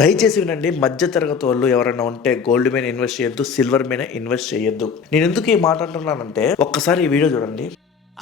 దయచేసి వినండి, మధ్య తరగతి వాళ్ళు ఎవరైనా ఉంటే గోల్డ్ మీద ఇన్వెస్ట్ చేయొద్దు, సిల్వర్ మీద ఇన్వెస్ట్ చేయొద్దు. నేను ఎందుకు ఈ మాట అంటున్నానంటే ఒక్కసారి ఈ వీడియో చూడండి.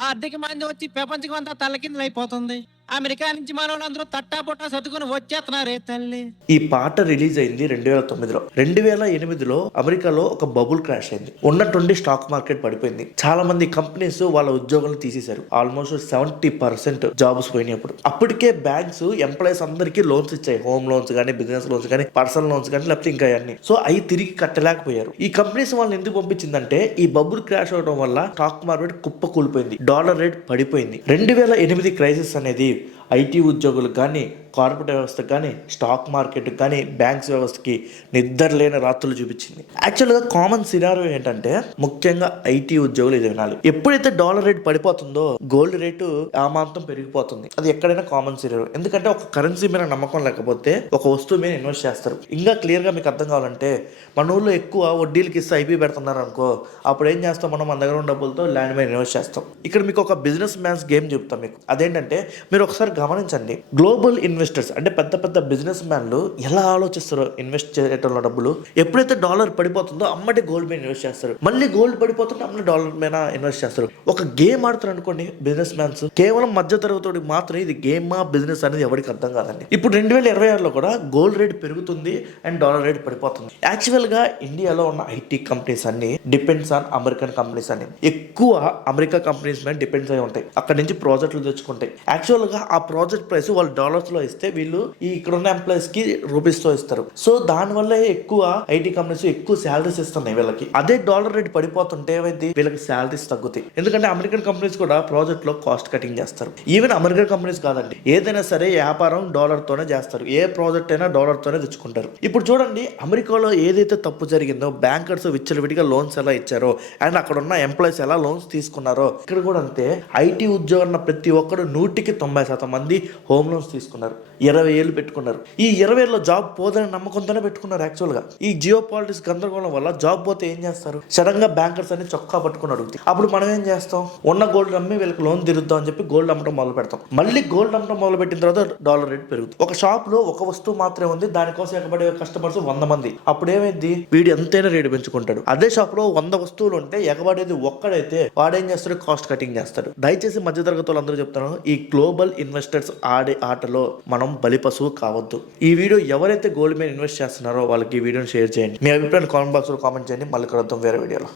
ఆర్థిక మాంద్యం వచ్చి ప్రపంచం అంతా తల్లకిందులైపోతుంది. అమెరికా నుంచి మనోళ్ళందరూ తట్టా పుట్టా సర్దుకుని వచ్చేస్తున్నారే తల్లి. ఈ పాట రిలీజ్ అయింది 2009లో. 2008లో అమెరికాలో ఒక బబుల్ క్రాష్ అయింది. ఉన్నటువంటి స్టాక్ మార్కెట్ పడిపోయింది. చాలా మంది కంపెనీస్ వాళ్ళ ఉద్యోగాలు తీసేశారు. ఆల్మోస్ట్ 70% జాబ్స్ పోయినప్పుడు. అప్పటికే బ్యాంక్స్ ఎంప్లాయీస్ అందరికీ లోన్స్ ఇచ్చాయి. హోమ్ లోన్స్ కానీ, బిజినెస్ లోన్స్ కానీ, పర్సనల్ లోన్స్ కానీ, లేకపోతే ఇంకా అన్ని. సో అవి తిరిగి కట్టలేకపోయారు. ఈ కంపెనీస్ వాళ్ళని ఎందుకు పంపించిందంటే ఈ బబుల్ క్రాష్ అవడం వల్ల స్టాక్ మార్కెట్ కుప్ప కూలిపోయింది. డాలర్ రేట్ పడిపోయింది. 2008 క్రైసిస్ అనేది ఐటీ ఉద్యోగులకు కానీ, కార్పొరేట్ వ్యవస్థకు కానీ, స్టాక్ మార్కెట్కి కానీ, బ్యాంక్స్ వ్యవస్థకి నిద్ర లేని రాత్రులు చూపించింది. యాక్చువల్గా కామన్ సినారియో ఏంటంటే ముఖ్యంగా ఐటీ ఉద్యోగులు ఇది వినాలి. ఎప్పుడైతే డాలర్ రేట్ పడిపోతుందో గోల్డ్ రేటు ఆమాంతం పెరిగిపోతుంది. అది ఎక్కడైనా కామన్ సినారియో. ఎందుకంటే ఒక కరెన్సీ మీద నమ్మకం లేకపోతే ఒక వస్తువు మీద ఇన్వెస్ట్ చేస్తారు. ఇంకా క్లియర్గా మీకు అర్థం కావాలంటే మన ఊళ్ళో ఎక్కువ వడ్డీలకి ఇస్తే ఐపీ పెడుతున్నారు అనుకో, అప్పుడు ఏం చేస్తాం, మనం మన దగ్గర ఉన్న డబ్బులతో ల్యాండ్ మీద ఇన్వెస్ట్ చేస్తాం. ఇక్కడ మీకు ఒక బిజినెస్ మ్యాన్స్ గేమ్ చెప్తాం మీకు. అదేంటంటే మీరు ఒకసారి గమనించండి, గ్లోబల్ ఇన్వెస్టర్స్ అంటే పెద్ద పెద్ద బిజినెస్ మ్యాన్లు ఎలా ఆలోచిస్తారో ఇన్వెస్ట్ చేయటంలో డబ్బులు. ఎప్పుడైతే డాలర్ పడిపోతుందో అమ్మటే గోల్డ్ మీద ఇన్వెస్ట్ చేస్తారు. మళ్ళీ గోల్డ్ పడిపోతుంటే అమ్మటే డాలర్ మీద ఇన్వెస్ట్ చేస్తారు. ఒక గేమ్ ఆడుతారు అనుకోండి బిజినెస్ మ్యాన్స్. కేవలం మధ్య తరగతి మాత్రం ఇది గేమా బిజినెస్ అనేది ఎవరికి అర్థం కాదండి. ఇప్పుడు 2026లో కూడా గోల్డ్ రేట్ పెరుగుతుంది అండ్ డాలర్ రేట్ పడిపోతుంది. యాక్చువల్ గా ఇండియాలో ఉన్న ఐటీ కంపెనీస్ అన్ని డిపెండ్స్ ఆన్ అమెరికన్ కంపెనీస్ అని. ఎక్కువ అమెరికా కంపెనీస్ మీద డిపెండ్స్ అయి ఉంటాయి. అక్కడ నుంచి ప్రాజెక్టులు తెచ్చుకుంటాయి. యాక్చువల్ గా ఆ ప్రాజెక్ట్ ప్రైస్ వాళ్ళు డాలర్స్ లో ఇస్తే వీళ్ళు ఈ ఇక్కడ ఉన్న ఎంప్లాయీస్ కి రూపీస్ తో ఇస్తారు. సో దాని వల్ల ఎక్కువ ఐటీ కంపెనీస్ ఎక్కువ శాలరీస్ ఇస్తున్నాయి వీళ్ళకి. అదే డాలర్ రేట్ పడిపోతుంటే ఏమైంది, వీళ్ళకి శాలరీస్ తగ్గుతాయి. ఎందుకంటే అమెరికన్ కంపెనీస్ కూడా ప్రాజెక్ట్ లో కాస్ట్ కటింగ్ చేస్తారు. ఈవెన్ అమెరికన్ కంపెనీస్ కాదండి, ఏదైనా సరే వ్యాపారం డాలర్ తోనే చేస్తారు. ఏ ప్రాజెక్ట్ అయినా డాలర్ తోనే తెచ్చుకుంటారు. ఇప్పుడు చూడండి, అమెరికాలో ఏదైతే తప్పు జరిగిందో, బ్యాంకర్స్ విచ్చలవిడిగా లోన్స్ ఎలా ఇచ్చారో అండ్ అక్కడ ఉన్న ఎంప్లాయీస్ ఎలా లోన్స్ తీసుకున్నారో, ఇక్కడ కూడా అంతే. ఐటీ ఉద్యోగం ప్రతి ఒక్కరు 100% మంది హోమ్ లోన్స్ తీసుకున్నారు. 20 ఏళ్ళు పెట్టుకున్నారు. ఈ 20 ఏళ్ళలో జాబ్ పోదని నమ్మకంతోనే పెట్టుకున్నారు. యాక్చువల్ గా ఈ జియో పాలిటిక్స్ గందరగోళం వల్ల జాబ్ పోతే ఏం చేస్తారు, సడన్ గా బ్యాంకర్స్ అని చొక్కా పట్టుకుని అడుగుతాయి. అప్పుడు మనం ఏం చేస్తాం, ఉన్న గోల్డ్ అమ్మి వీళ్ళకి లోన్ తిరుగుతాం అని చెప్పి గోల్డ్ అమ్మటం మొదలు పెడతాం. మళ్ళీ గోల్డ్ అమ్మటం మొదలు పెట్టిన తర్వాత డాలర్ రేట్ పెరుగుతుంది. ఒక షాప్ లో ఒక వస్తువు మాత్రమే ఉంది, దానికోసం ఎగబడే కస్టమర్స్ 100 మంది. అప్పుడు ఏమైంది, వీడు ఎంతైనా రేటు పెంచుకుంటాడు. అదే షాప్ లో 100 వస్తువులు ఉంటే ఎగబడేది ఒక్కడైతే వాడేం చేస్తాడు, కాస్ట్ కటింగ్ చేస్తాడు. దయచేసి మధ్యతరగతి వాళ్ళందరూ చెప్తాను, ఈ గ్లోబల్ ఇన్వెస్టర్స్ ఆడే ఆటలో మనం బలిపశువు కావద్దు. ఈ వీడియో ఎవరైతే గోల్డ్ మీద ఇన్వెస్ట్ చేస్తున్నారో వాళ్ళకి ఈ వీడియోని షేర్ చేయండి. మీ అభిప్రాయాన్ని కామెంట్ బాక్స్ లో కామెంట్ చేయండి. మళ్ళీ కలుద్దాం వేరే వీడియోలో.